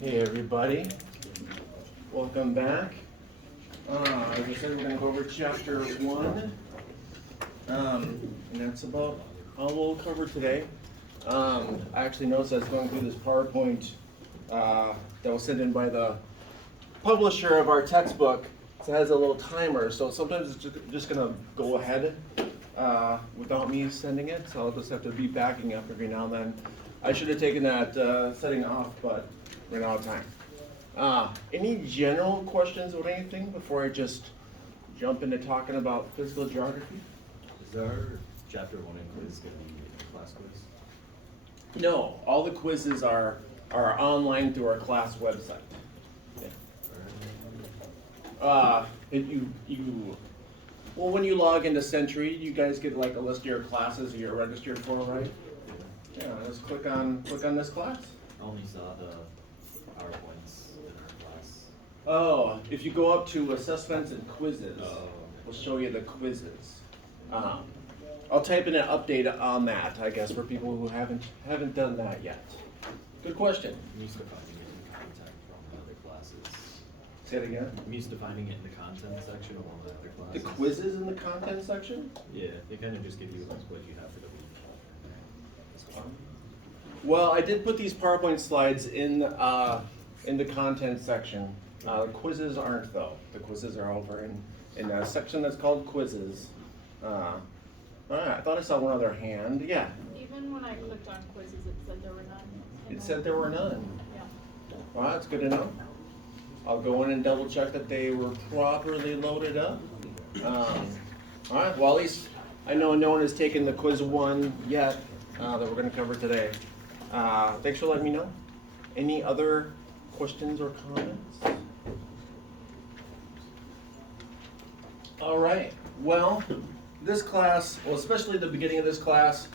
Hey everybody, welcome back. As I said, we're going to go over chapter 1, and that's about all we'll cover today. I actually noticed I was going through this PowerPoint that was sent in by the publisher of our textbook. So it has a little timer, so sometimes it's just going to go ahead without me sending it, so I'll just have to be backing up every now and then. I should have taken that setting off, but ran out of time. Any general questions or anything before I just jump into talking about physical geography? Is our chapter 1 and quiz going to be a class quiz? No, all the quizzes are online through our class website. Well, when you log into Century, you guys get like a list of your classes that you're registered for, right? Yeah, just click on this class. I only saw the PowerPoints in our class. Oh, if you go up to assessments and quizzes, Oh. we'll show you the quizzes. I'll type in an update on that, I guess, for people who haven't done that yet. Good question. I'm used to finding it in content from the other classes. Say it again. I'm used to finding it in the content section of all the other classes. The quizzes in the content section? Yeah, they kind of just give you like what you have for the week. That's fun. Well, I did put these PowerPoint slides in the content section. Quizzes aren't though. The quizzes are over in a section that's called quizzes. All right, I thought I saw one other hand. Yeah, Even when I clicked on quizzes, it said there were none. it said there were none. Yeah. Well, that's good to know. I'll go in and double check that they were properly loaded up. All right, well, at least I know no one has taken the quiz 1 yet that we're going to cover today. Thanks for letting me know. Any other questions or comments? All right, well, this class, well, especially the beginning of this class,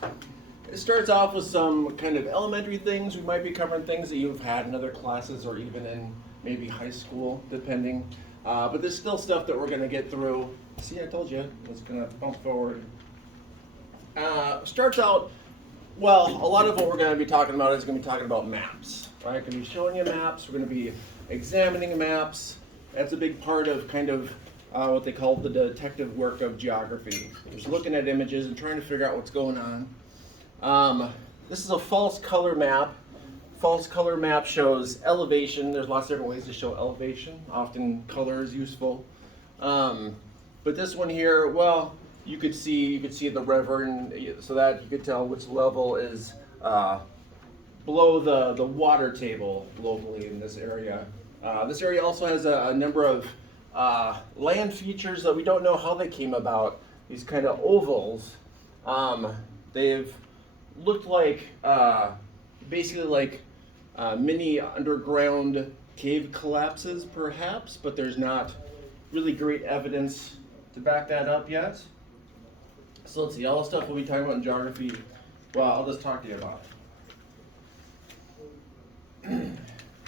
it starts off with some kind of elementary things. We might be covering things that you've had in other classes or even in maybe high school, depending. But there's still stuff that we're going to get through. See, I told you, it's going to bump forward. Starts out, well, a lot of what we're going to be talking about is going to be talking about maps, right? Going to be showing you maps. We're going to be examining maps. That's a big part of kind of what they call the detective work of geography. Just looking at images and trying to figure out what's going on. This is a false color map. False color map shows elevation. There's lots of different ways to show elevation. Often color is useful. But this one here, well, you could see the river, and so that you could tell which level is below the water table locally in this area. This area also has a number of land features that we don't know how they came about. These kind of ovals. They've looked like basically like mini underground cave collapses, perhaps, but there's not really great evidence to back that up yet. So let's see, all the stuff we'll be talking about in geography, well, I'll just talk to you about it.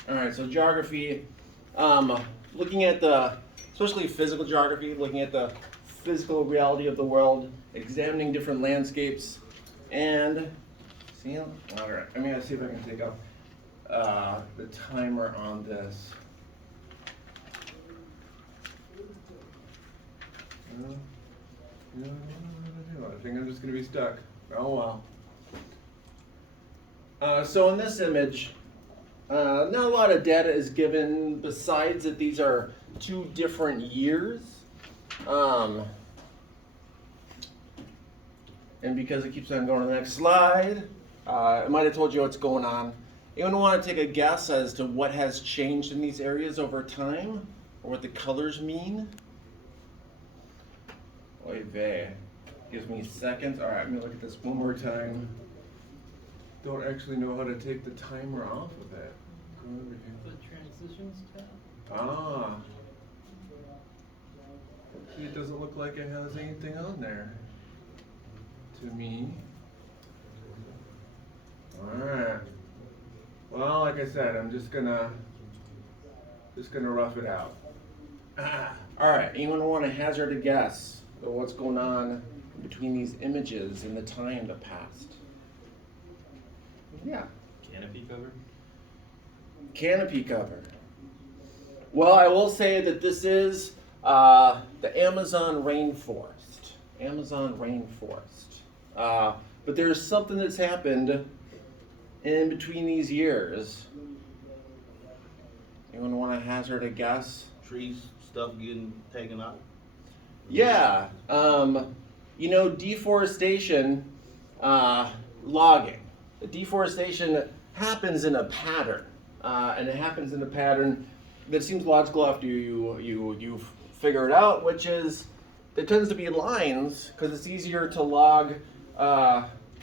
All right, so geography, looking at especially physical geography, looking at the physical reality of the world, examining different landscapes, and see, all right, I'm gonna see if I can take up the timer on this. I think I'm just gonna be stuck. Oh well. So in this image, not a lot of data is given besides that these are 2 different years. And because it keeps on going to the next slide, I might have told you what's going on. Anyone want to take a guess as to what has changed in these areas over time, or what the colors mean? Oy vey. Gives me seconds. All right, I'm gonna look at this one more time. Don't actually know how to take the timer off of it. Go over here. The transitions tab? Ah. It doesn't look like it has anything on there. To me. Alright. Well, like I said, I'm just gonna rough it out. Alright, anyone want to hazard a guess of what's going on between these images in the time that passed? Yeah. Canopy covered? Canopy cover. Well, I will say that this is the Amazon rainforest. Amazon rainforest. But there's something that's happened in between these years. Anyone want to hazard a guess? Trees, stuff getting taken out. Yeah. Deforestation, logging. The deforestation happens in a pattern. And it happens in a pattern that seems logical after you figure it out, which is there tends to be lines because it's easier to log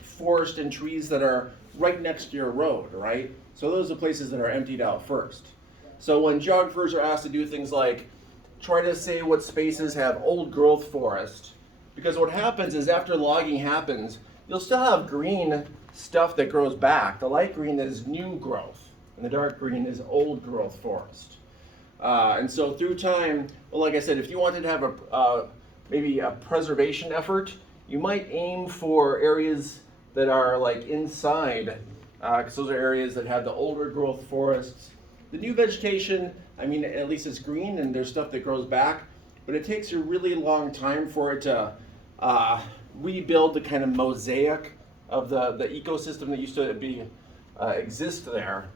forest and trees that are right next to your road, right? So those are places that are emptied out first. So when geographers are asked to do things like try to say what spaces have old growth forest, because what happens is after logging happens, you'll still have green stuff that grows back. The light green is new growth, and the dark green is old growth forest. And so through time, well, like I said, if you wanted to have maybe a preservation effort, you might aim for areas that are like inside, because those are areas that have the older growth forests. The new vegetation, I mean, at least it's green and there's stuff that grows back, but it takes a really long time for it to rebuild the kind of mosaic of the ecosystem that used to exist there.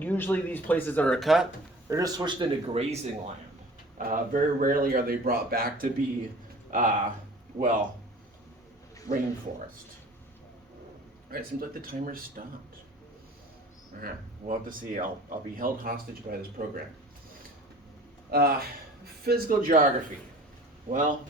Usually these places that are cut, they're just switched into grazing land. Very rarely are they brought back to be, rainforest. All right, seems like the timer stopped. All right, we'll have to see. I'll be held hostage by this program. Physical geography. Well,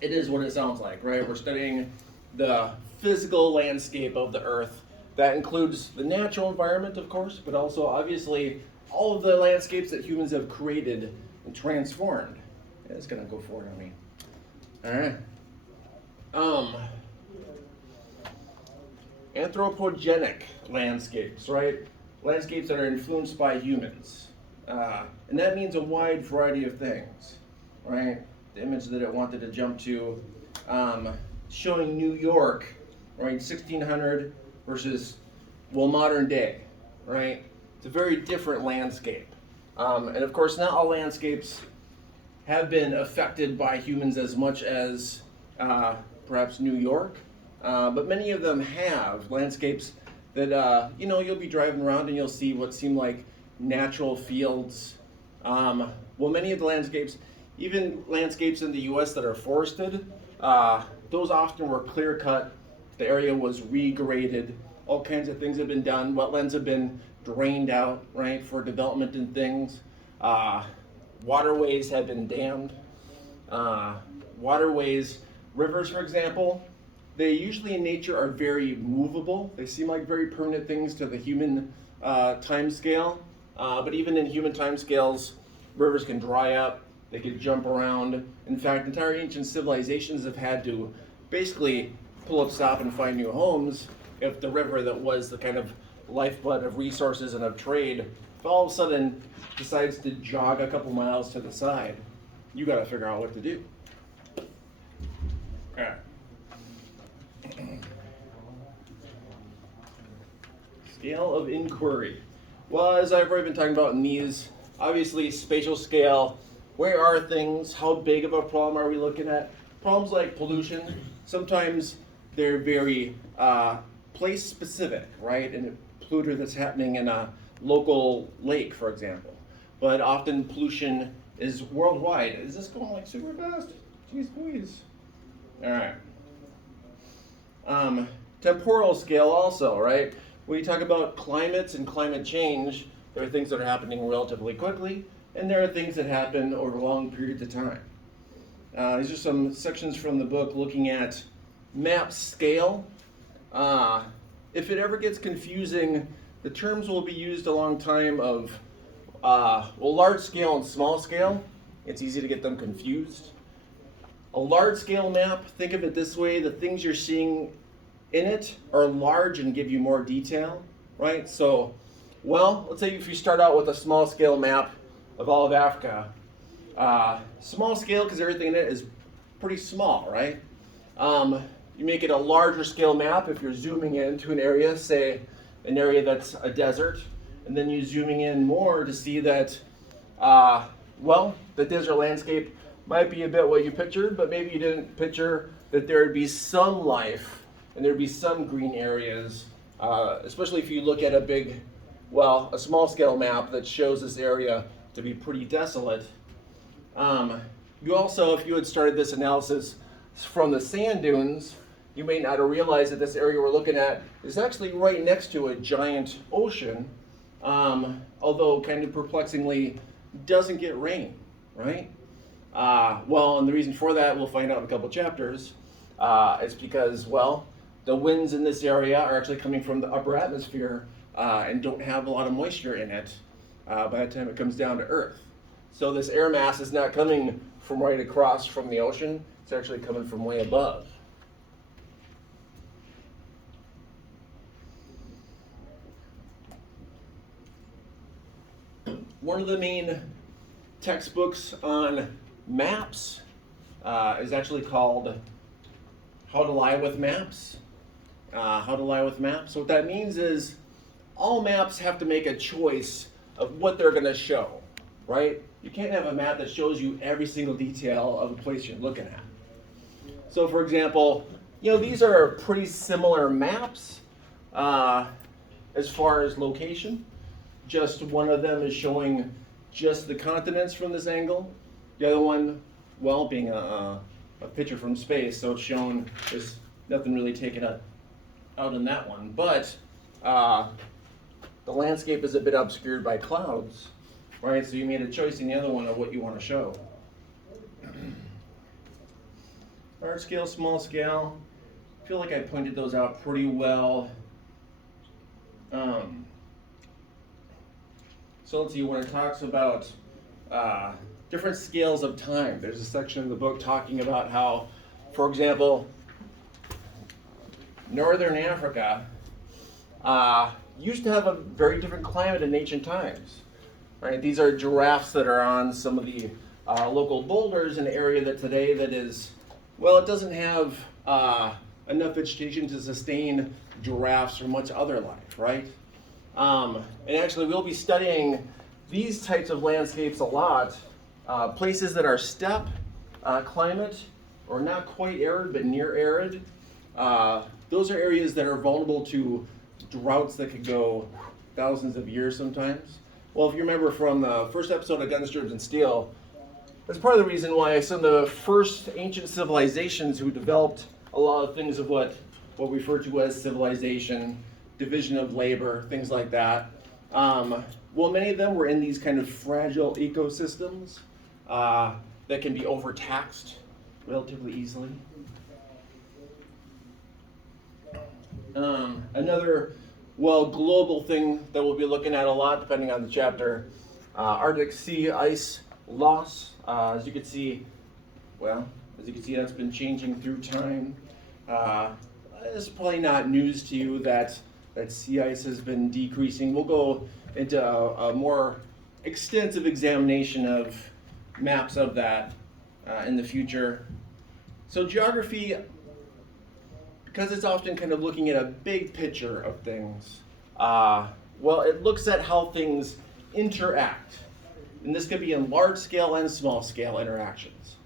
it is what it sounds like, right? We're studying the physical landscape of the Earth. That includes the natural environment, of course, but also obviously all of the landscapes that humans have created and transformed. It's gonna go forward on me. All right. Anthropogenic landscapes, right? Landscapes that are influenced by humans. And that means a wide variety of things, right? The image that it wanted to jump to, showing New York, right, 1600 versus, modern day, right? It's a very different landscape. And of course, not all landscapes have been affected by humans as much as perhaps New York, but many of them have landscapes that, you'll be driving around and you'll see what seem like natural fields. Many of the landscapes, even landscapes in the US that are forested, those often were clear cut. The area was regraded. All kinds of things have been done. Wetlands have been drained out, right, for development and things. Waterways have been dammed. Rivers, for example, they usually in nature are very movable. They seem like very permanent things to the human time scale. But even in human time scales, rivers can dry up. They can jump around. In fact, entire ancient civilizations have had to basically pull up, stop, and find new homes if the river that was the kind of lifeblood of resources and of trade, if all of a sudden decides to jog a couple miles to the side, you got to figure out what to do. All right. Scale of inquiry. Well, as I've already been talking about in these, obviously spatial scale, where are things, how big of a problem are we looking at? Problems like pollution, sometimes they're very place specific, right? And a polluter that's happening in a local lake, for example. But often pollution is worldwide. Is this going like super fast? Jeez please. All right. Temporal scale also, right? When you talk about climates and climate change, there are things that are happening relatively quickly, and there are things that happen over long periods of time. These are some sections from the book looking at map scale. If it ever gets confusing, the terms will be used a long time of large scale and small scale. It's easy to get them confused. A large scale map, think of it this way, the things you're seeing in it are large and give you more detail, right? So, let's say if you start out with a small scale map of all of Africa, small scale because everything in it is pretty small, right? you make it a larger scale map if you're zooming into an area, say an area that's a desert, and then you're zooming in more to see that, well, the desert landscape might be a bit what you pictured, but maybe you didn't picture that there would be some life and there'd be some green areas, especially if you look at a small scale map that shows this area to be pretty desolate. You also, if you had started this analysis from the sand dunes, you may not have realized that this area we're looking at is actually right next to a giant ocean, although kind of perplexingly doesn't get rain, right? And the reason for that, we'll find out in a couple chapters. It's because, the winds in this area are actually coming from the upper atmosphere and don't have a lot of moisture in it by the time it comes down to Earth. So this air mass is not coming from right across from the ocean, it's actually coming from way above. One of the main textbooks on maps is actually called How to Lie with Maps. How to Lie with Maps. So what that means is all maps have to make a choice of what they're going to show, right? You can't have a map that shows you every single detail of the place you're looking at. So for example, these are pretty similar maps as far as location. Just one of them is showing just the continents from this angle. The other one, being a picture from space, so it's shown, there's nothing really taken out in that one. But the landscape is a bit obscured by clouds, right? So you made a choice in the other one of what you want to show. Large scale, small scale. I feel like I pointed those out pretty well. So let's see, when it talks about different scales of time, there's a section in the book talking about how, for example, Northern Africa used to have a very different climate in ancient times. Right? These are giraffes that are on some of the local boulders in an area that today that is, it doesn't have enough vegetation to sustain giraffes or much other life, right? And actually we'll be studying these types of landscapes a lot. Places that are steppe climate or not quite arid but near arid. Those are areas that are vulnerable to droughts that could go thousands of years sometimes. Well, if you remember from the first episode of Guns, Germs, and Steel, that's part of the reason why some of the first ancient civilizations who developed a lot of things of what we refer to as civilization, division of labor, things like that. Many of them were in these kind of fragile ecosystems that can be overtaxed relatively easily. Another global thing that we'll be looking at a lot, depending on the chapter, Arctic sea ice loss. As you can see, that's been changing through time. It's probably not news to you that sea ice has been decreasing. We'll go into a more extensive examination of maps of that in the future. So geography, because it's often kind of looking at a big picture of things, it looks at how things interact. And this could be in large scale and small scale interactions.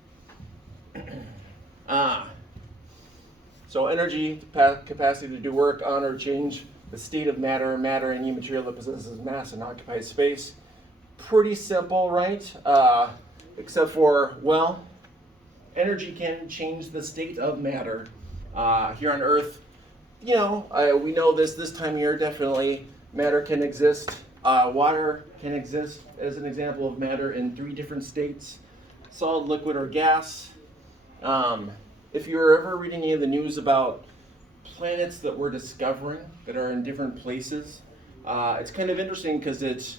So energy, capacity to do work on or change the state of matter, any material that possesses mass and occupies space. Pretty simple, right? Except for, energy can change the state of matter. Here on Earth, we know this time of year definitely matter can exist. Water can exist as an example of matter in 3 different states: solid, liquid, or gas. If you're ever reading any of the news about planets that we're discovering that are in different places, it's kind of interesting because it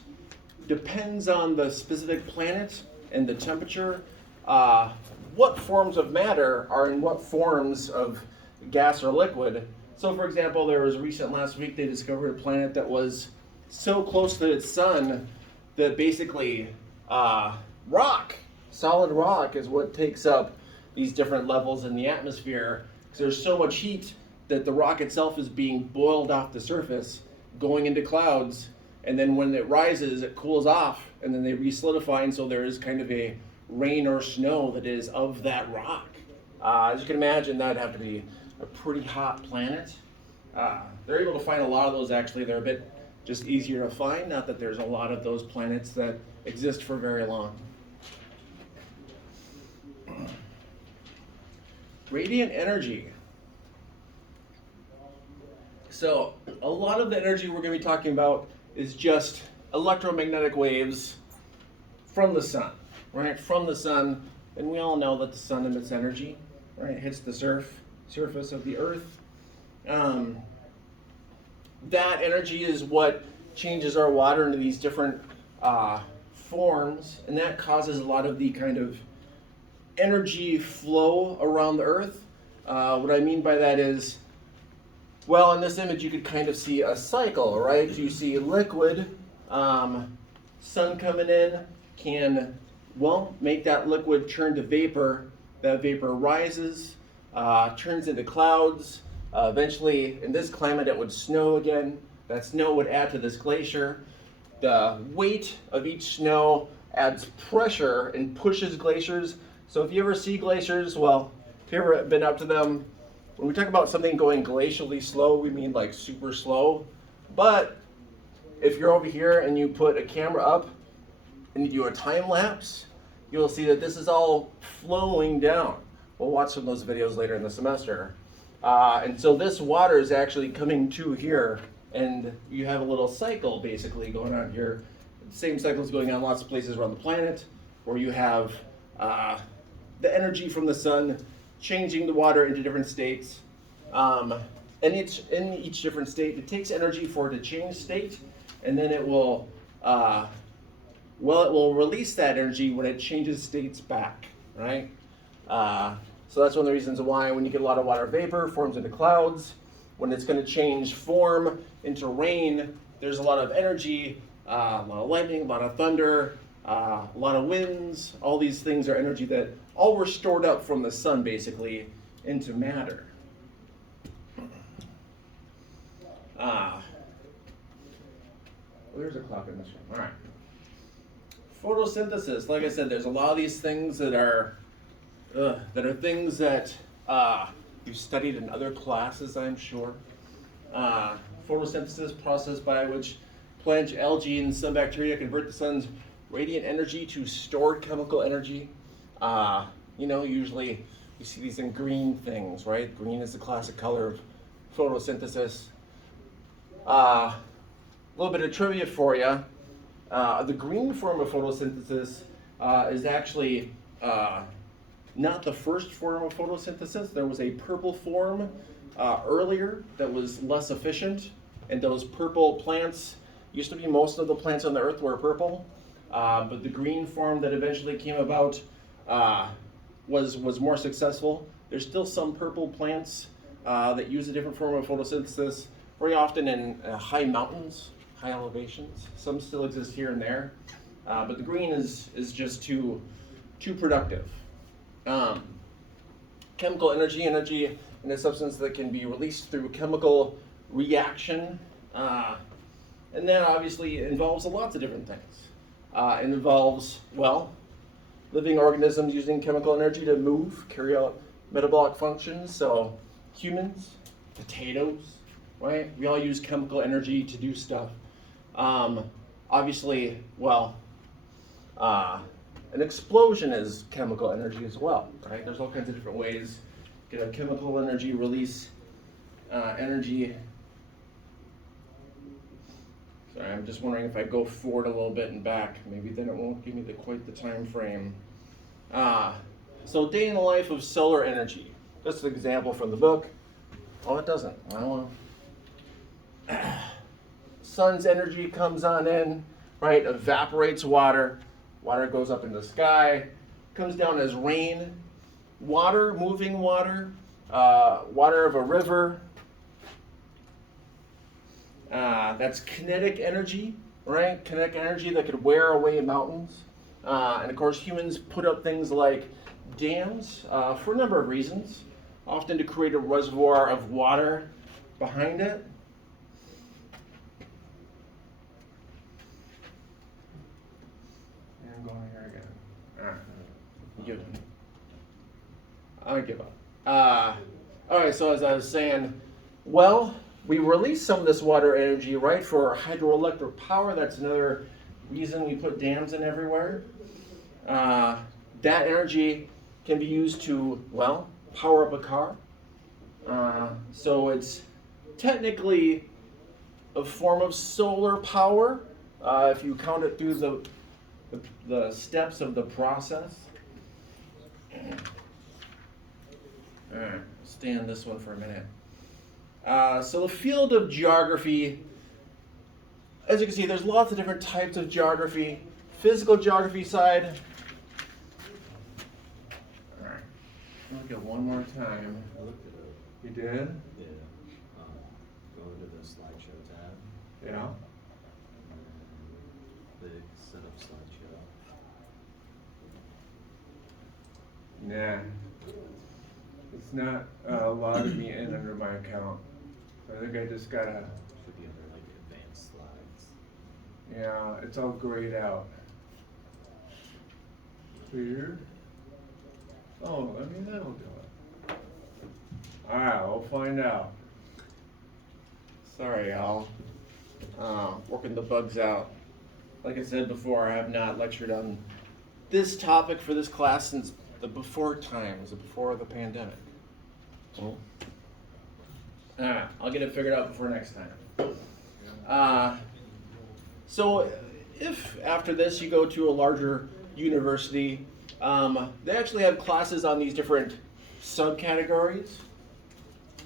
depends on the specific planet and the temperature. What forms of matter are in what forms of gas or liquid. So for example, there was last week they discovered a planet that was so close to its sun that basically solid rock is what takes up these different levels in the atmosphere because there's so much heat that the rock itself is being boiled off the surface, going into clouds, and then when it rises, it cools off, and then they re-solidify, and so there is kind of a rain or snow that is of that rock. As you can imagine, that'd have to be a pretty hot planet. They're able to find a lot of those actually. They're a bit just easier to find, not that there's a lot of those planets that exist for very long. Radiant energy. So a lot of the energy we're going to be talking about is just electromagnetic waves from the sun, right? From the sun, and we all know that the sun emits energy, right? It hits the surface of the earth. That energy is what changes our water into these different forms, and that causes a lot of the kind of energy flow around the earth. What I mean by that is, well, in this image you could kind of see a cycle, right? You see liquid, sun coming in can, well, make that liquid turn to vapor. That vapor rises, turns into clouds. Eventually, in this climate, it would snow again. That snow would add to this glacier. The weight of each snow adds pressure and pushes glaciers. So if you ever see glaciers, well, if you've ever been up to them, when we talk about something going glacially slow, we mean like super slow. But if you're over here and you put a camera up and you do a time lapse, you'll see that this is all flowing down. We'll watch some of those videos later in the semester. And so this water is actually coming to here, and you have a little cycle basically going on here. The same cycle is going on lots of places around the planet, where you have the energy from the sun changing the water into different states. And in each different state, it takes energy for it to change state, and then it will, it will release that energy when it changes states back, right? So that's one of the reasons why when you get a lot of water vapor, forms into clouds. When it's going to change form into rain, there's a lot of energy, a lot of lightning, a lot of thunder, a lot of winds. All these things are energy that all were stored up from the sun, basically, into matter. There's a clock in this one. All right. Photosynthesis. Like I said, there's a lot of these things that are things that you've studied in other classes, I'm sure. Photosynthesis, process by which plants, algae, and some bacteria convert the sun's radiant energy to stored chemical energy. Usually you see these in green things, right? Green is the classic color of photosynthesis. A little bit of trivia for you. The green form of photosynthesis is actually not the first form of photosynthesis. There was a purple form earlier that was less efficient, and those purple plants, used to be most of the plants on the earth were purple, but the green form that eventually came about was more successful. There's still some purple plants that use a different form of photosynthesis, very often in high mountains, high elevations. Some still exist here and there, but the green is just too productive. Chemical energy in a substance that can be released through chemical reaction, and that obviously involves lots of different things. It involves, living organisms using chemical energy to move, carry out metabolic functions. So humans, potatoes, right? We all use chemical energy to do stuff. Obviously, an explosion is chemical energy as well, right? There's all kinds of different ways to get a chemical energy release energy. Sorry, I'm just wondering if I go forward a little bit and back, maybe then it won't give me quite the time frame. So day in the life of solar energy. Just an example from the book. Oh, it doesn't. Sun's energy comes on in, right? Evaporates water. Water goes up in the sky, comes down as rain. Water, moving water, water of a river. That's kinetic energy, right? Kinetic energy that could wear away mountains. And of course, humans put up things like dams for a number of reasons. often to create a reservoir of water behind it. And I'm going here again. I give up. All right, so as I was saying, well, we release some of this water energy, right, for hydroelectric power. That's another reason we put dams in everywhere. That energy can be used to, well, power up a car. So it's technically a form of solar power if you count it through the steps of the process. All right, stay on this one for a minute. So the field of geography, as you can see, there's lots of different types of geography. Physical geography side. All right, look at one more time. I looked it up. You did? Yeah. Go to the slideshow tab. Yeah. The setup slideshow. Nah. It's not allowed me in under my account. I think I just gotta. Should be under like advanced slides. Yeah, it's all grayed out. Clear. Oh, I mean, that'll do it. Alright, we'll find out. Sorry, y'all. Working the bugs out. Like I said before, I have not lectured on this topic for this class since the before times, before the pandemic. Oh. Alright, I'll get it figured out before next time. So if after this you go to a larger university, they actually have classes on these different subcategories.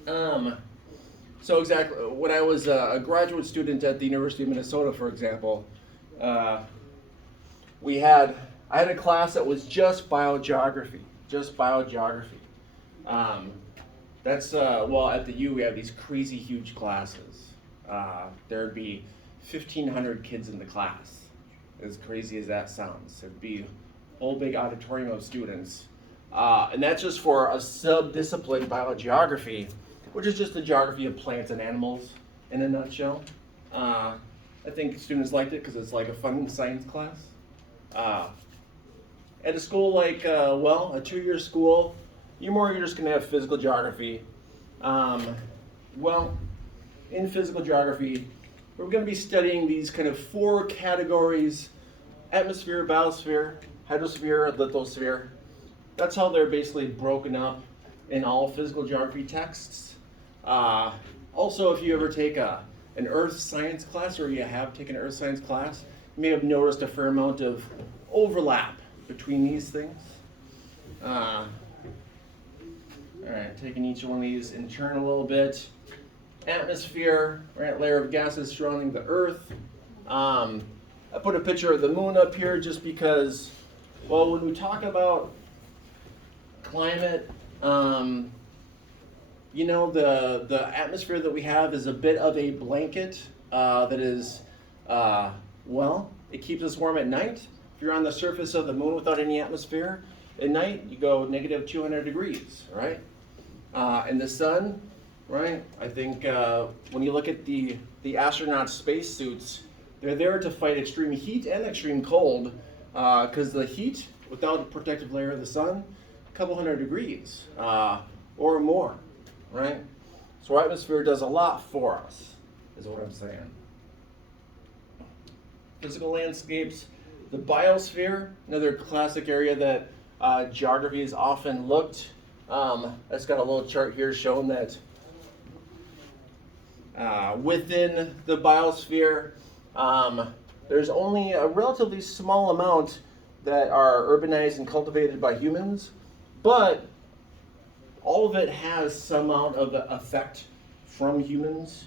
So exactly, when I was a graduate student at the University of Minnesota, for example, I had a class that was just biogeography, well, at the U we have these crazy huge classes. There'd be 1,500 kids in the class, as crazy as that sounds. It'd be a whole big auditorium of students. And that's just for a sub-discipline, biogeography, which is just the geography of plants and animals in a nutshell. I think students liked it because it's like a fun science class. At a school like, a 2-year school, you're just going to have physical geography. In physical geography, we're going to be studying these kind of 4 categories: atmosphere, biosphere, hydrosphere, lithosphere. That's how they're basically broken up in all physical geography texts. Also, if you ever take an earth science class, or you have taken an earth science class, you may have noticed a fair amount of overlap between these things. All right, taking each one of these in turn a little bit. Atmosphere, right, layer of gases surrounding the Earth. I put a picture of the moon up here just because, well, when we talk about climate, the atmosphere that we have is a bit of a blanket that is, it keeps us warm at night. If you're on the surface of the moon without any atmosphere, at night you go negative 200 degrees, right? And the sun, right? I think when you look at the astronaut spacesuits, they're there to fight extreme heat and extreme cold, because the heat, without a protective layer of the sun, a couple hundred degrees or more, right? So our atmosphere does a lot for us, is what I'm saying. Physical landscapes, the biosphere, another classic area that geography is often looked. That's got a little chart here showing that within the biosphere, there's only a relatively small amount that are urbanized and cultivated by humans, but all of it has some amount of effect from humans.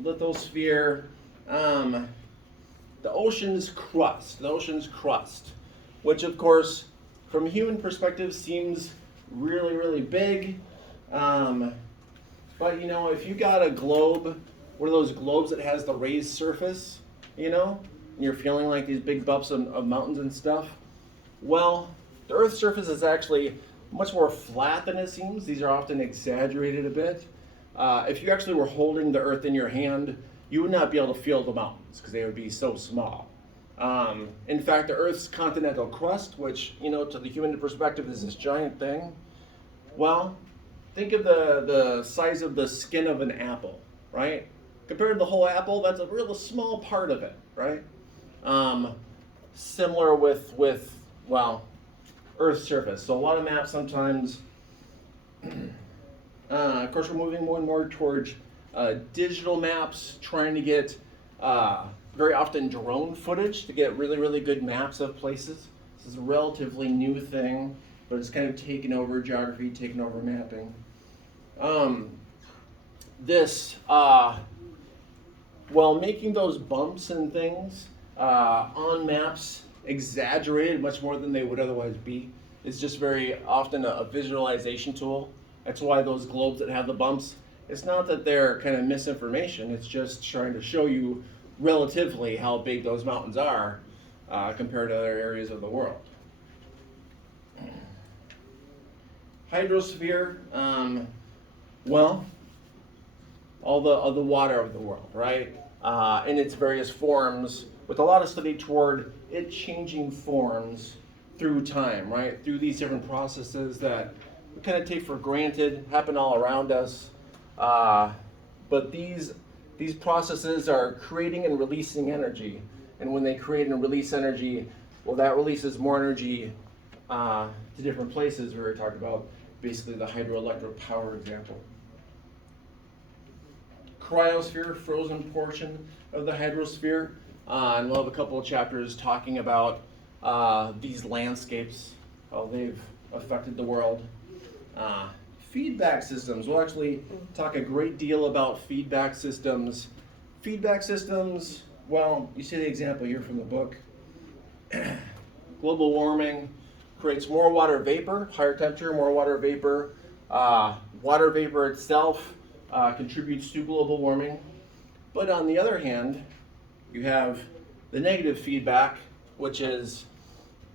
Lithosphere, the ocean's crust, which of course, from a human perspective, seems really, really big. But if you got a globe, one of those globes that has the raised surface, and you're feeling like these big bumps of mountains and stuff, well, the Earth's surface is actually much more flat than it seems. These are often exaggerated a bit. If you actually were holding the Earth in your hand, you would not be able to feel the mountains because they would be so small. In fact, the Earth's continental crust, which, to the human perspective is this giant thing, well, think of the size of the skin of an apple, right? Compared to the whole apple, that's a real small part of it, right? Similar with Earth's surface. So a lot of maps sometimes, of course, we're moving more and more towards digital maps, trying to get very often drone footage to get really, really good maps of places. This is a relatively new thing, but it's kind of taken over geography, taken over mapping. While making those bumps and things on maps exaggerated much more than they would otherwise be, is just very often a visualization tool. That's why those globes that have the bumps, it's not that they're kind of misinformation, it's just trying to show you relatively how big those mountains are compared to other areas of the world. Hydrosphere, all the water of the world, right? In its various forms, with a lot of study toward it changing forms through time, right? Through these different processes that we kind of take for granted, happen all around us. But these processes are creating and releasing energy. And when they create and release energy, well, that releases more energy to different places. We already talked about basically the hydroelectric power example. Cryosphere, frozen portion of the hydrosphere. And we'll have a couple of chapters talking about these landscapes, how they've affected the world. Feedback systems. We'll actually talk a great deal about feedback systems. Feedback systems, well, you see the example here from the book. Global warming creates more water vapor, higher temperature, more water vapor. Water vapor itself contributes to global warming. But on the other hand, you have the negative feedback, which is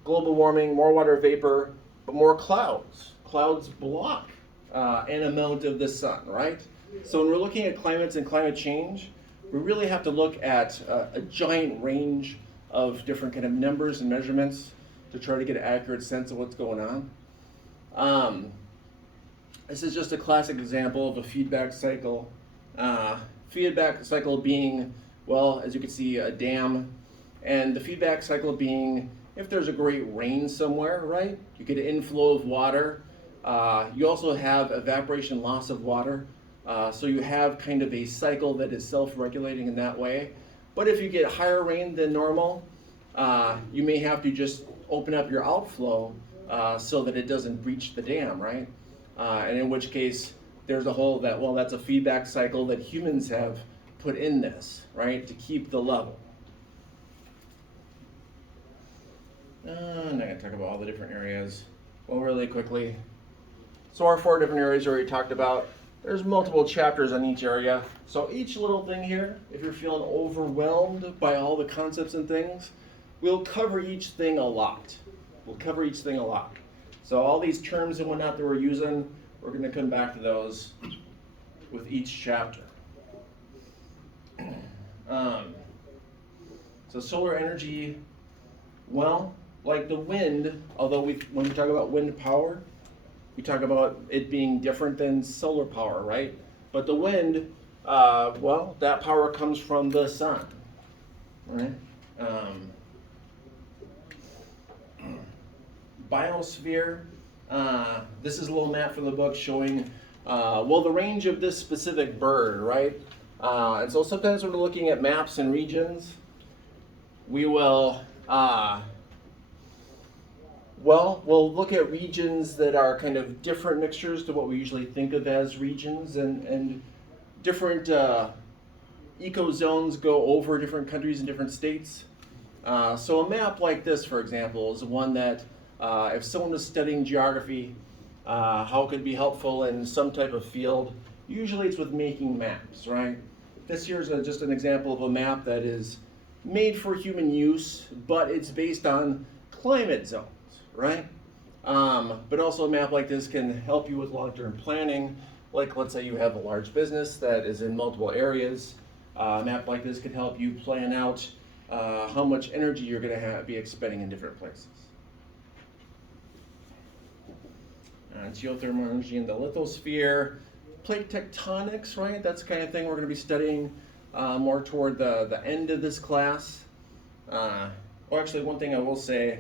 global warming, more water vapor, but more clouds. Clouds block an amount of the sun, right? So when we're looking at climates and climate change, we really have to look at a giant range of different kind of numbers and measurements to try to get an accurate sense of what's going on. This is just a classic example of a feedback cycle. Feedback cycle being, well, as you can see, a dam, and the feedback cycle being if there's a great rain somewhere, right? You get an inflow of water. You also have evaporation, loss of water. So you have kind of a cycle that is self-regulating in that way. But if you get higher rain than normal, you may have to just open up your outflow so that it doesn't breach the dam, right? And in which case, there's a whole that's a feedback cycle that humans have put in this, right, to keep the level. I'm not going to talk about all the different areas. Well, really quickly. So our 4 different areas we already talked about. There's multiple chapters on each area. So each little thing here, if you're feeling overwhelmed by all the concepts and things, we'll cover each thing a lot. So all these terms and whatnot that we're using, we're going to come back to those with each chapter. So solar energy, well, like the wind, although when we talk about wind power, we talk about it being different than solar power, right? But the wind, that power comes from the sun, right? Biosphere, this is a little map from the book showing, the range of this specific bird, right? And so sometimes when we're looking at maps and regions, we will, we'll look at regions that are kind of different mixtures to what we usually think of as regions, and different ecozones go over different countries and different states. So a map like this, for example, is one that if someone is studying geography, how it could be helpful in some type of field. Usually it's with making maps, right? This here is just an example of a map that is made for human use, but it's based on climate zones, right? But also a map like this can help you with long-term planning. Like let's say you have a large business that is in multiple areas. A map like this could help you plan out how much energy you're going to be expending in different places. Geothermal energy in the lithosphere. Plate tectonics, right? That's the kind of thing we're going to be studying more toward the end of this class. Well, actually, one thing I will say,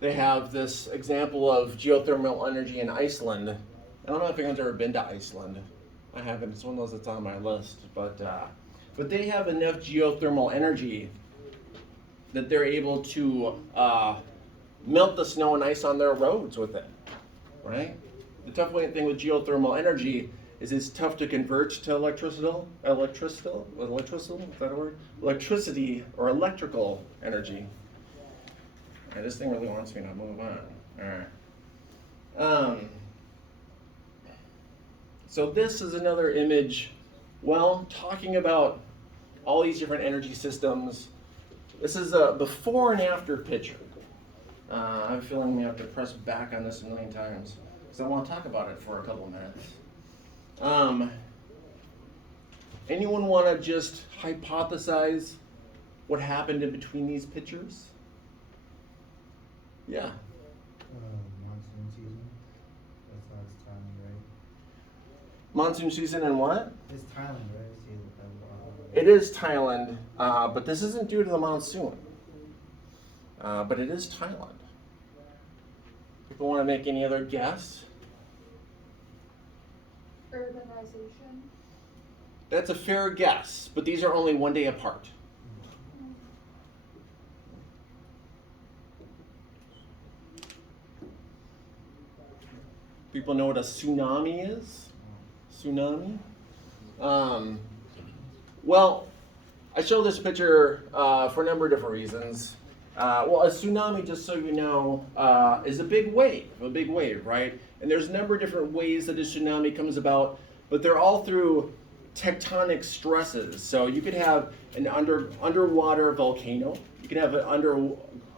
they have this example of geothermal energy in Iceland. I don't know if anyone's ever been to Iceland. I haven't. It's one of those that's on my list. But they have enough geothermal energy that they're able to melt the snow and ice on their roads with it, right? The tough thing with geothermal energy is it's tough to convert to electricity or electrical energy. All right, this thing really wants me to move on. All right. So this is another image, well, talking about all these different energy systems. This is a before and after picture. I have a feeling we have to press back on this a million times because I want to talk about it for a couple of minutes. Anyone want to just hypothesize what happened in between these pictures? Yeah. Monsoon season. That's how it's Thailand, right? Monsoon season and what? It's Thailand, right? It is Thailand, but this isn't due to the monsoon. But it is Thailand. People want to make any other guess? Urbanization. That's a fair guess, but these are only one day apart. People know what a tsunami is? Tsunami? Well, I show this picture for a number of different reasons. Well, a tsunami, just so you know, is a big wave, right? And there's a number of different ways that a tsunami comes about, but they're all through tectonic stresses. So you could have an underwater volcano, you could have an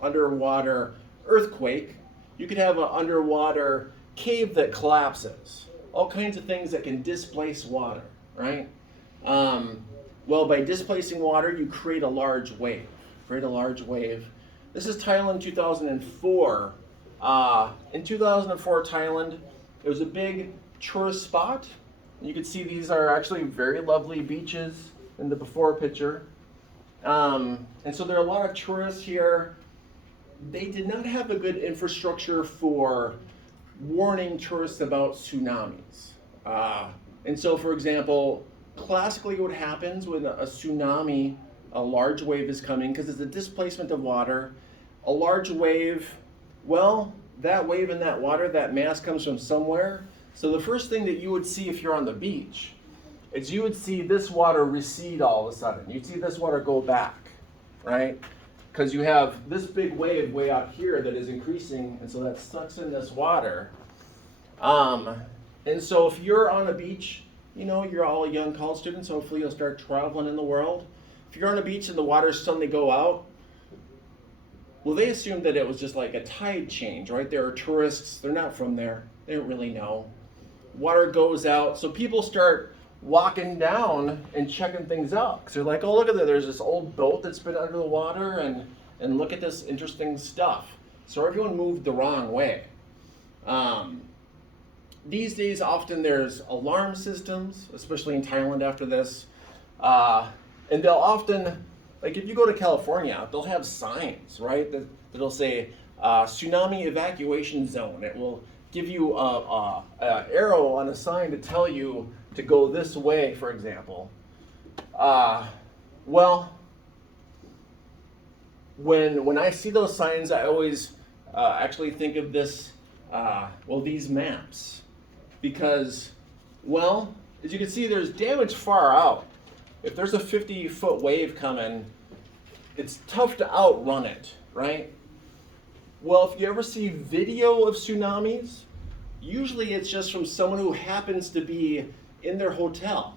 underwater earthquake, you could have an underwater cave that collapses. All kinds of things that can displace water, right? Well, by displacing water, you create a large wave. This is Thailand 2004. In 2004, Thailand, it was a big tourist spot. You can see these are actually very lovely beaches in the before picture. And so there are a lot of tourists here. They did not have a good infrastructure for warning tourists about tsunamis. And so, for example, classically what happens when a tsunami, a large wave is coming, because it's a displacement of water, a large wave, well, that wave in that water, that mass comes from somewhere. So the first thing that you would see if you're on the beach is you would see this water recede all of a sudden. You'd see this water go back, right? Because you have this big wave way out here that is increasing, and so that sucks in this water. And so if you're on a beach, you know, you're all young college students, hopefully you'll start traveling in the world. If you're on a beach and the waters suddenly go out, well, they assumed that it was just like a tide change, right? There are tourists, they're not from there, they don't really know. Water goes out, so people start walking down and checking things out. Because they're like, oh, look at that, there's this old boat that's been under the water, and look at this interesting stuff. So everyone moved the wrong way. These days, often there's alarm systems, especially in Thailand after this. And they'll often, like if you go to California, they'll have signs, right? That'll say tsunami evacuation zone. It will give you an arrow on a sign to tell you to go this way, for example. Well, when I see those signs, I always actually think of this, these maps. Because, well, as you can see, there's damage far out. If there's a 50-foot wave coming, it's tough to outrun it, right? Well, if you ever see video of tsunamis, usually it's just from someone who happens to be in their hotel.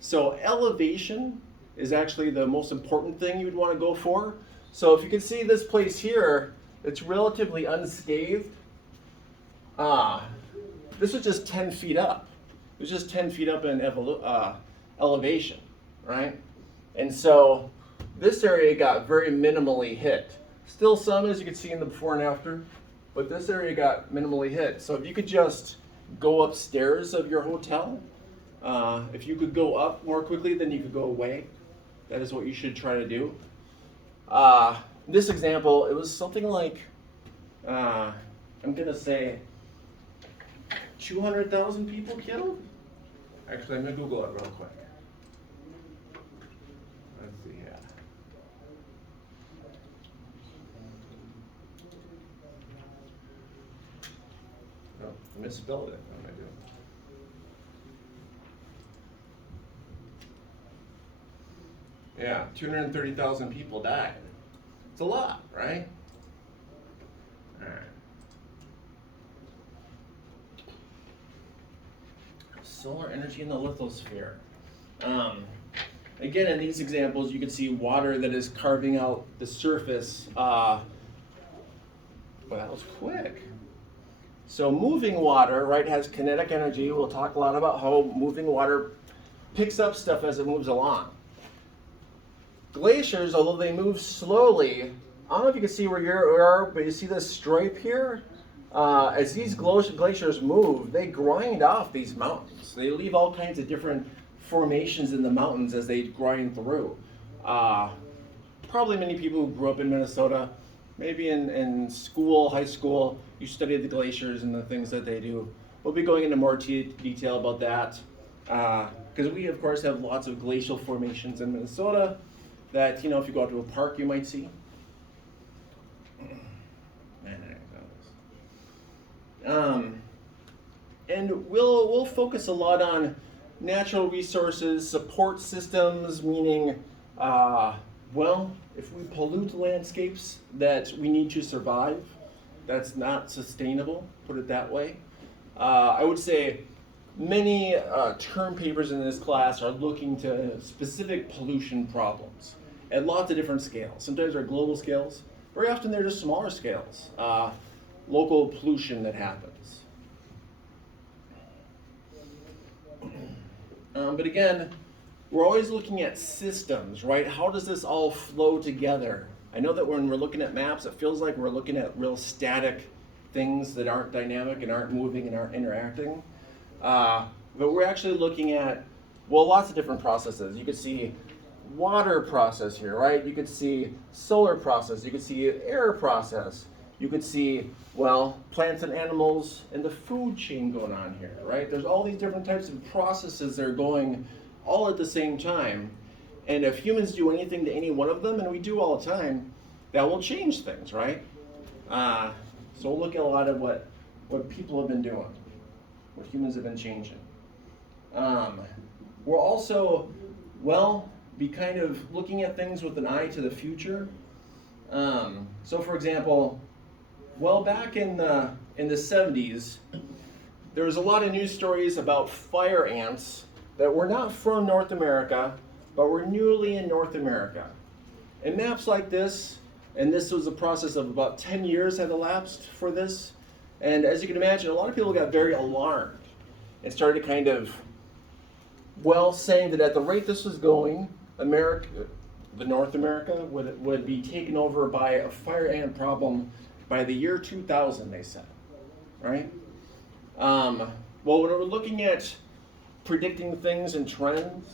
So elevation is actually the most important thing you'd want to go for. So if you can see this place here, it's relatively unscathed. This was just 10 feet up. It was just 10 feet up in elevation, right? And so this area got very minimally hit. Still some, as you can see in the before and after, but this area got minimally hit. So if you could just go upstairs of your hotel, if you could go up more quickly than you could go away, that is what you should try to do. This example, it was something like, I'm gonna say 200,000 people killed? Actually, I'm gonna Google it real quick. Let's see, yeah. Oh, I misspelled it. What am I doing? Yeah, 230,000 people died. It's a lot, right? All right. Solar energy in the lithosphere. Again, in these examples, you can see water that is carving out the surface. Well, that was quick. So moving water, right, has kinetic energy. We'll talk a lot about how moving water picks up stuff as it moves along. Glaciers, although they move slowly, I don't know if you can see where you are, but you see this stripe here? As these glaciers move, they grind off these mountains. They leave all kinds of different formations in the mountains as they grind through. Probably many people who grew up in Minnesota, maybe in school, high school, you studied the glaciers and the things that they do. We'll be going into more detail about that because we, of course, have lots of glacial formations in Minnesota that, you know, if you go out to a park, you might see. And we'll focus a lot on natural resources, support systems, meaning, well, if we pollute landscapes that we need to survive, that's not sustainable, put it that way. I would say many term papers in this class are looking to specific pollution problems at lots of different scales. Sometimes they're global scales, very often they're just smaller scales, local pollution that happens. But again, we're always looking at systems, right? How does this all flow together? I know that when we're looking at maps, it feels like we're looking at real static things that aren't dynamic and aren't moving and aren't interacting. But we're actually looking at, well, lots of different processes. You could see water process here, right? You could see solar process. You could see air process. You could see, well, plants and animals and the food chain going on here, right? There's all these different types of processes that are going all at the same time. And if humans do anything to any one of them, and we do all the time, that will change things, right? So we'll look at a lot of what people have been doing, what humans have been changing. We'll also, well, be kind of looking at things with an eye to the future. So for example, well, back in the 70s, there was a lot of news stories about fire ants that were not from North America, but were newly in North America. And maps like this, and this was a process of about 10 years had elapsed for this. And as you can imagine, a lot of people got very alarmed and started kind of, well, saying that at the rate this was going, North America would be taken over by a fire ant problem by the year 2000, they said, right? Well, when we're looking at predicting things and trends,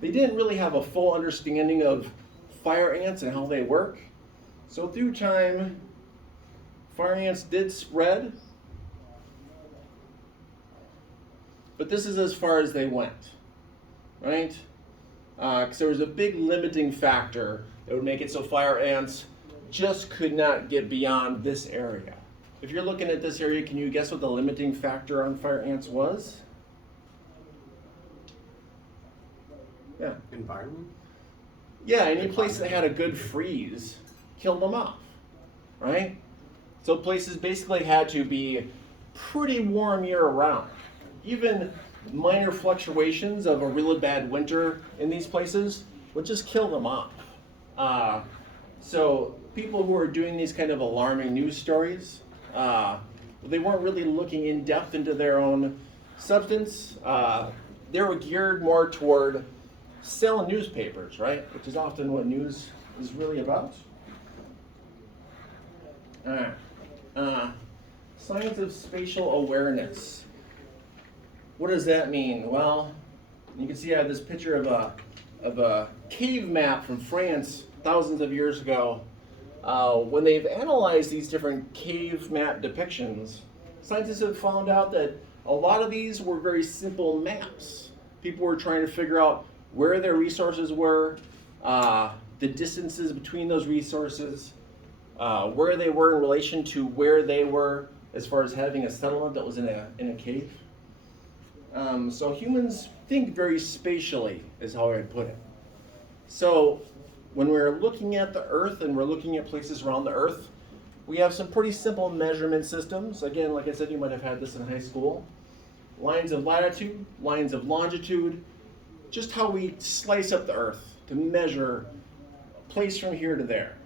they didn't really have a full understanding of fire ants and how they work. So through time, fire ants did spread, but this is as far as they went, right? Because there was a big limiting factor that would make it so fire ants just could not get beyond this area. If you're looking at this area, can you guess what the limiting factor on fire ants was? Yeah. Environment? Yeah, any place that had a good freeze killed them off, right? So places basically had to be pretty warm year round. Even minor fluctuations of a really bad winter in these places would just kill them off. So people who are doing these kind of alarming news stories, they weren't really looking in depth into their own substance. They were geared more toward selling newspapers, right? Which is often what news is really about. Science of spatial awareness. What does that mean? Well, you can see I have this picture of a cave map from France thousands of years ago. When they've analyzed these different cave map depictions, scientists have found out that a lot of these were very simple maps. People were trying to figure out where their resources were, the distances between those resources, where they were in relation to where they were as far as having a settlement that was in a cave. So humans think very spatially, is how I'd put it. So when we're looking at the Earth and we're looking at places around the Earth, we have some pretty simple measurement systems. Again, like I said, you might have had this in high school. Lines of latitude, lines of longitude, just how we slice up the Earth to measure a place from here to there.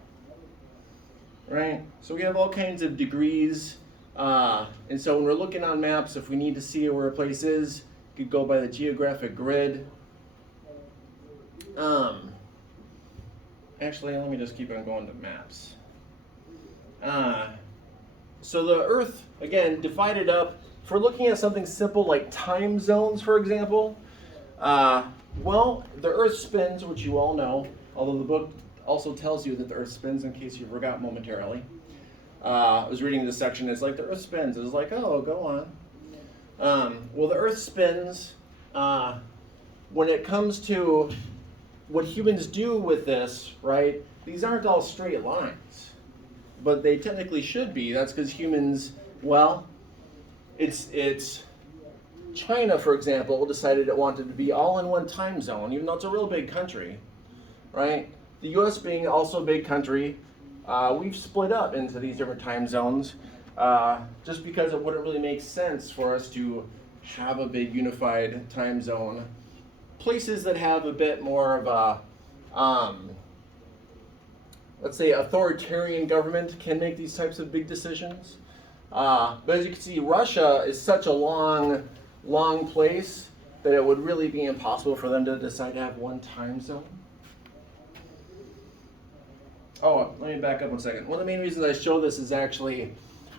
Right? So we have all kinds of degrees. And so when we're looking on maps, if we need to see where a place is, we could go by the geographic grid. Actually, let me just keep on going to maps. So the Earth, again, divided up. If we're looking at something simple like time zones, for example, well, the Earth spins, which you all know, although the book also tells you that the Earth spins in case you forgot momentarily. I was reading this section, it's like the Earth spins. It's like, oh, go on. Well, the Earth spins. When it comes to what humans do with this, right, these aren't all straight lines, but they technically should be. That's because humans, well, it's China, for example, decided it wanted to be all in one time zone, even though it's a real big country, right? The U.S. being also a big country, we've split up into these different time zones just because it wouldn't really make sense for us to have a big unified time zone. Places that have a bit more of a, let's say, authoritarian government can make these types of big decisions. But as you can see, Russia is such a long place that it would really be impossible for them to decide to have one time zone. Oh, let me back up 1 second. One of the main reasons I show this is actually,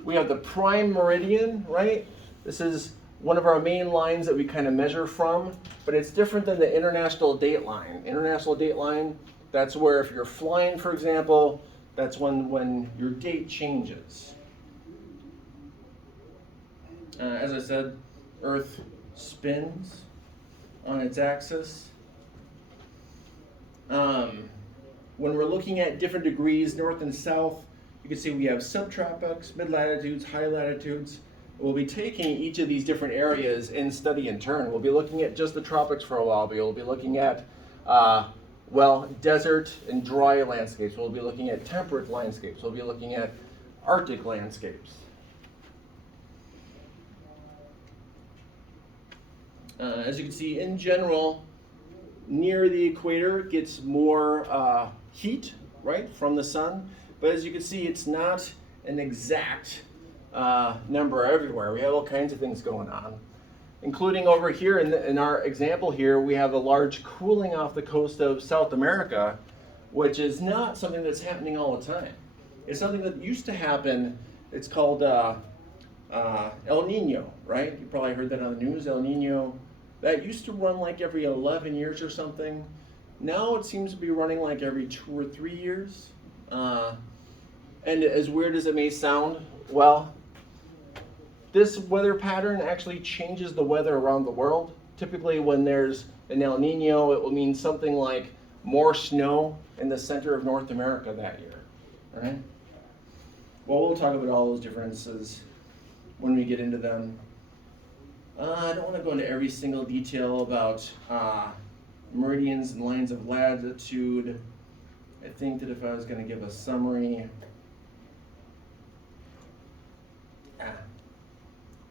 we have the prime meridian, right? This is one of our main lines that we kind of measure from, but it's different than the international date line. International date line, that's where if you're flying, for example, that's when your date changes. As I said, Earth spins on its axis. When we're looking at different degrees, north and south, you can see we have subtropics, mid-latitudes, high latitudes. We'll be taking each of these different areas in study in turn. We'll be looking at just the tropics for a while, but we'll be looking at, desert and dry landscapes. We'll be looking at temperate landscapes. We'll be looking at Arctic landscapes. As you can see, in general, near the equator it gets more heat, right, from the sun. But as you can see, it's not an exact number everywhere. We have all kinds of things going on, including over here in our example here, we have a large cooling off the coast of South America, which is not something that's happening all the time. It's something that used to happen. It's called El Nino, right? You probably heard that on the news, El Nino. That used to run like every 11 years or something. Now it seems to be running like every 2 or 3 years. And as weird as it may sound, well, this weather pattern actually changes the weather around the world. Typically when there's an El Nino, it will mean something like more snow in the center of North America that year, right? Well, we'll talk about all those differences when we get into them. I don't want to go into every single detail about meridians and lines of latitude. I think that if I was going to give a summary,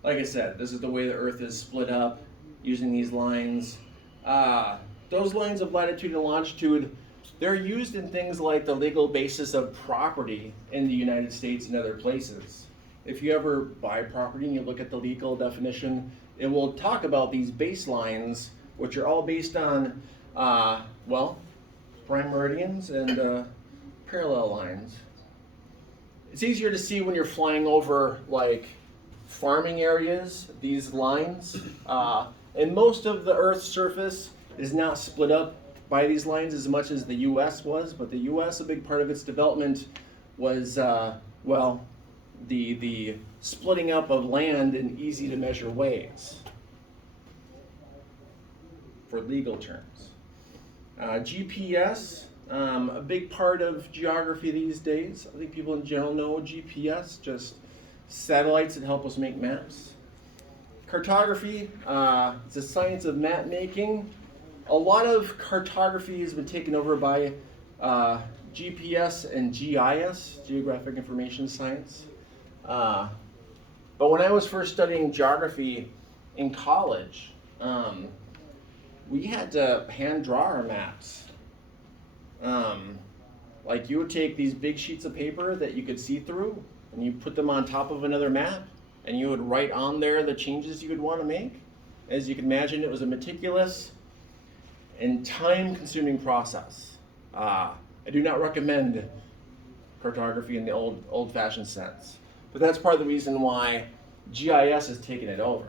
like I said, this is the way the Earth is split up using these lines. Those lines of latitude and longitude they're used in things like the legal basis of property in the United States and other places. If you ever buy property and you look at the legal definition, it will talk about these baselines, which are all based on, well, prime meridians and parallel lines. It's easier to see when you're flying over like farming areas, these lines. And most of the Earth's surface is not split up by these lines as much as the US was, but the US, a big part of its development was, well, the splitting up of land in easy to measure ways, for legal terms. GPS, a big part of geography these days. I think people in general know GPS, just satellites that help us make maps. Cartography, it's a science of map making. A lot of cartography has been taken over by GPS and GIS, Geographic Information Science. But when I was first studying geography in college, we had to hand draw our maps. Like you would take these big sheets of paper that you could see through, and you put them on top of another map, and you would write on there the changes you would want to make. As you can imagine, it was a meticulous and time-consuming process. I do not recommend cartography in the old-fashioned sense, but that's part of the reason why GIS has taken it over.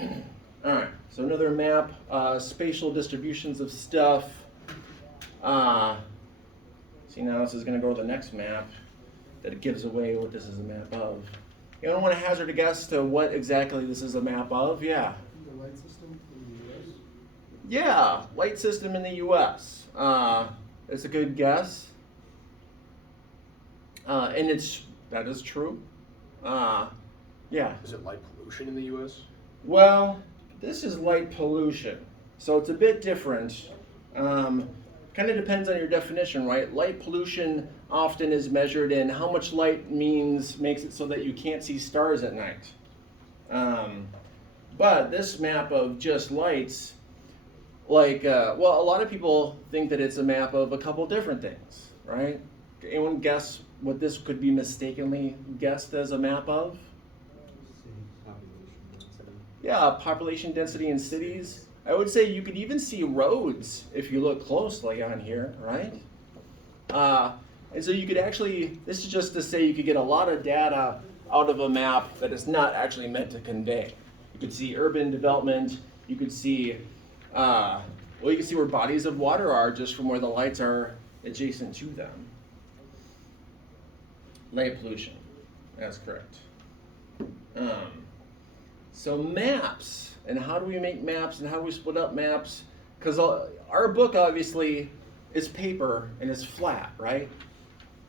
All right, so another map, spatial distributions of stuff. See, now this is going to go to the next map that it gives away what this is a map of. You don't want to hazard a guess to what exactly this is a map of? Yeah. The light system in the US? Yeah, light system in the US. It's a good guess. And that is true. Yeah. Is it light pollution in the U.S.? Well, this is light pollution. So it's a bit different. Kind of depends on your definition, right? Light pollution often is measured in how much light makes it so that you can't see stars at night. But this map of just lights, like, well, a lot of people think that it's a map of a couple different things, right? Anyone guess what this could be mistakenly guessed as a map of? Population density. Yeah, population density in cities. I would say you could even see roads if you look closely on here, right? And so you could actually, this is just to say you could get a lot of data out of a map that is not actually meant to convey. You could see urban development, you could see, well, you can see where bodies of water are just from where the lights are adjacent to them. Light pollution, that's correct. So maps, and how do we make maps, and how do we split up maps? Because our book obviously is paper and is flat, right?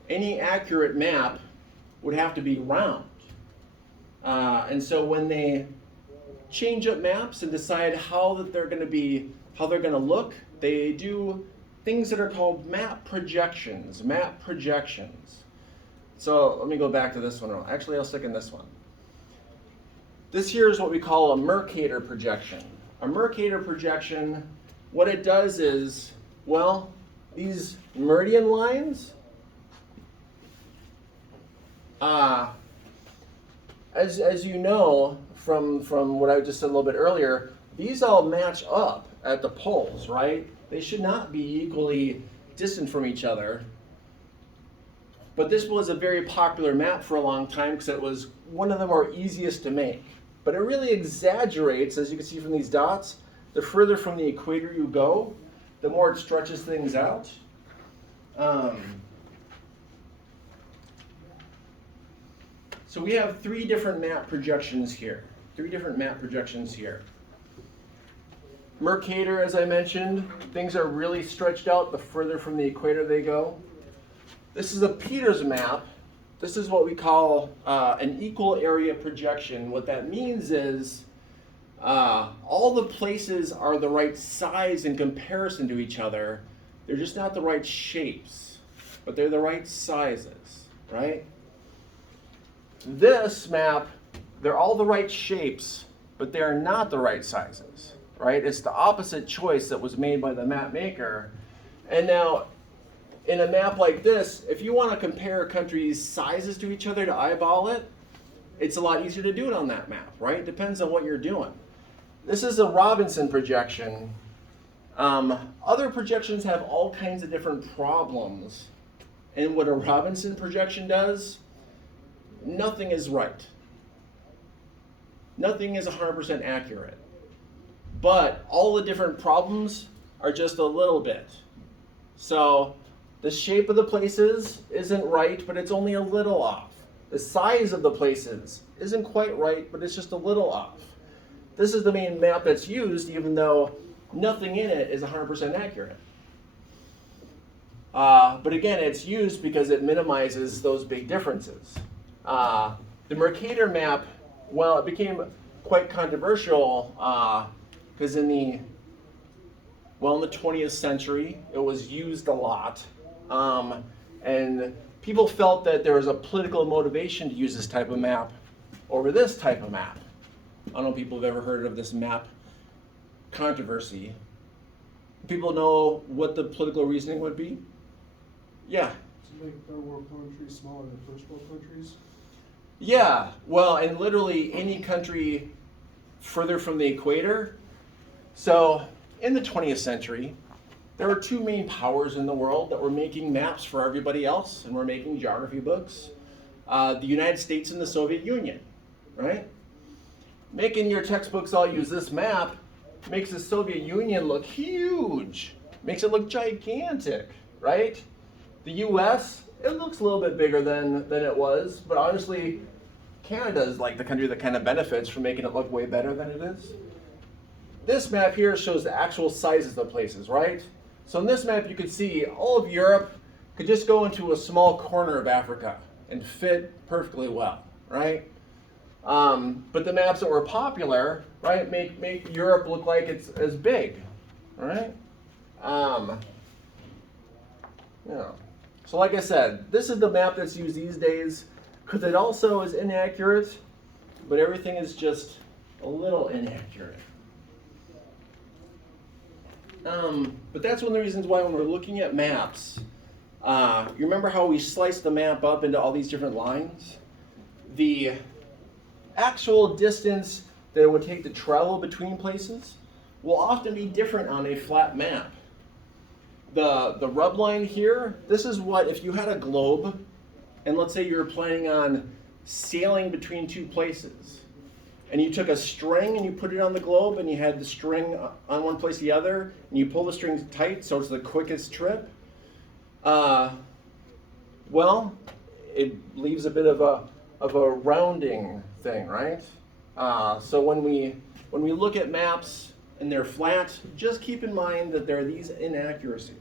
Any accurate map would have to be round. And so when they change up maps and decide how they're going to look, they do things that are called map projections. So let me go back to this one. Actually, I'll stick in this one. This here is what we call a Mercator projection. A Mercator projection, what it does is, well, these meridian lines, as you know from what I just said a little bit earlier, these all match up at the poles, right? They should not be equally distant from each other. But this was a very popular map for a long time because it was one of the more easiest to make. But it really exaggerates, as you can see from these dots, the further from the equator you go, the more it stretches things out. So we have three different map projections here. Mercator, as I mentioned, things are really stretched out the further from the equator they go. This is a Peters map. This is what we call an equal area projection. What that means is all the places are the right size in comparison to each other. They're just not the right shapes, but they're the right sizes, right? This map, they're all the right shapes, but they're not the right sizes, right? It's the opposite choice that was made by the map maker. And now, in a map like this, if you want to compare countries' sizes to each other to eyeball it, it's a lot easier to do it on that map, right? It depends on what you're doing. This is a Robinson projection. Other projections have all kinds of different problems. And what a Robinson projection does, nothing is right. Nothing is 100% accurate. But all the different problems are just a little bit. So the shape of the places isn't right, but it's only a little off. The size of the places isn't quite right, but it's just a little off. This is the main map that's used, even though nothing in it is 100% accurate. But again, it's used because it minimizes those big differences. The Mercator map, well, it became quite controversial because in the 20th century, it was used a lot. And people felt that there was a political motivation to use this type of map over this type of map. I don't know if people have ever heard of this map controversy. People know what the political reasoning would be? Yeah. To make third world countries smaller than first world countries? Yeah, well, and literally any country further from the equator. So in the 20th century, there were two main powers in the world that were making maps for everybody else and were making geography books. The United States and the Soviet Union, right? Making your textbooks all use this map makes the Soviet Union look huge, makes it look gigantic, right? The US, it looks a little bit bigger than it was, but honestly, Canada is like the country that kind of benefits from making it look way better than it is. This map here shows the actual sizes of places, right? So in this map, you can see all of Europe could just go into a small corner of Africa and fit perfectly well, right? But the maps that were popular, right, make Europe look like it's as big, right? Yeah. So like I said, this is the map that's used these days because it also is inaccurate, but everything is just a little inaccurate. But that's one of the reasons why when we're looking at maps, you remember how we sliced the map up into all these different lines? The actual distance that it would take to travel between places will often be different on a flat map. The rub line here, this is what, if you had a globe, and let's say you were planning on sailing between two places, and you took a string and you put it on the globe and you had the string on one place or the other, and you pull the string tight so it's the quickest trip, well, it leaves a bit of a rounding thing, right? So when we look at maps and they're flat, just keep in mind that there are these inaccuracies.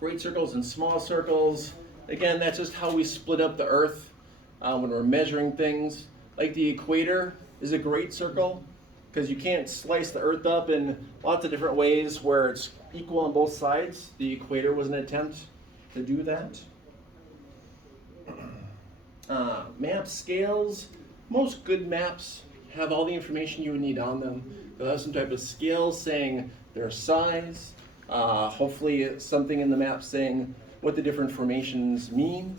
Great circles and small circles. Again, that's just how we split up the Earth when we're measuring things. Like the equator is a great circle because you can't slice the Earth up in lots of different ways where it's equal on both sides. The equator was an attempt to do that. Map scales. Most good maps have all the information you would need on them. They'll have some type of scale saying their size. Hopefully something in the map saying what the different formations mean.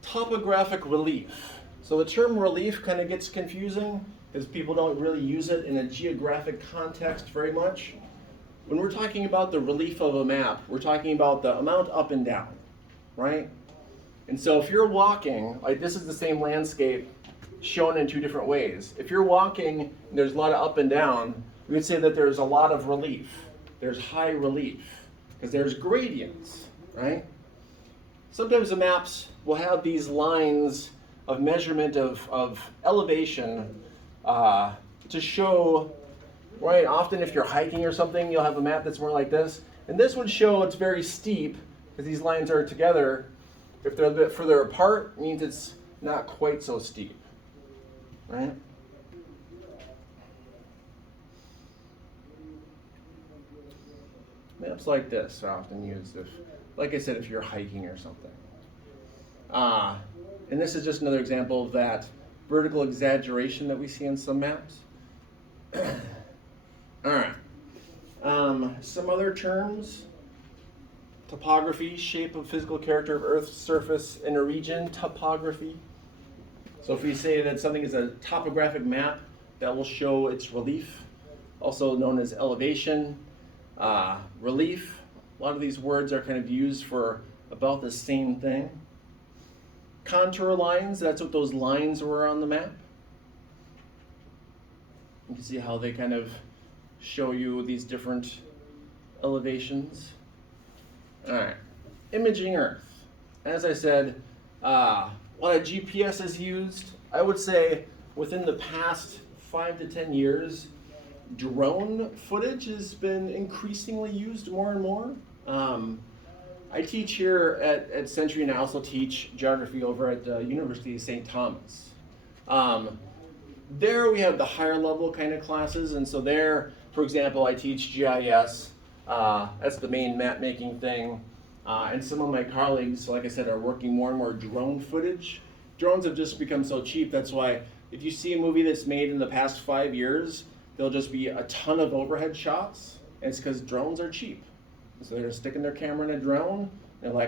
Topographic relief. So the term relief kind of gets confusing because people don't really use it in a geographic context very much. When we're talking about the relief of a map, we're talking about the amount up and down, right? And so if you're walking, like this is the same landscape shown in two different ways. If you're walking and there's a lot of up and down, we would say that there's a lot of relief. There's high relief because there's gradients, right? Sometimes the maps will have these lines of measurement of elevation to show, right? Often if you're hiking or something, you'll have a map that's more like this. And this would show it's very steep because these lines are together. If they're a bit further apart, it means it's not quite so steep, right? Maps like this are often used if, like I said, if you're hiking or something. And this is just another example of that vertical exaggeration that we see in some maps. All right. Some other terms: topography, shape of physical character of Earth's surface in a region, topography. So if we say that something is a topographic map, that will show its relief, also known as elevation, relief. A lot of these words are kind of used for about the same thing. Contour lines, that's what those lines were on the map. You can see how they kind of show you these different elevations. All right, imaging Earth. As I said, a lot of GPS is used. I would say within the past 5 to 10 years, drone footage has been increasingly used more and more. I teach here at Century, and I also teach geography over at the University of St. Thomas. There we have the higher level kind of classes, and so there, for example, I teach GIS. That's the main map making thing. And some of my colleagues, like I said, are working more and more drone footage. Drones have just become so cheap. That's why if you see a movie that's made in the past 5 years, there'll just be a ton of overhead shots. And it's because drones are cheap. So they're sticking their camera in a drone, and like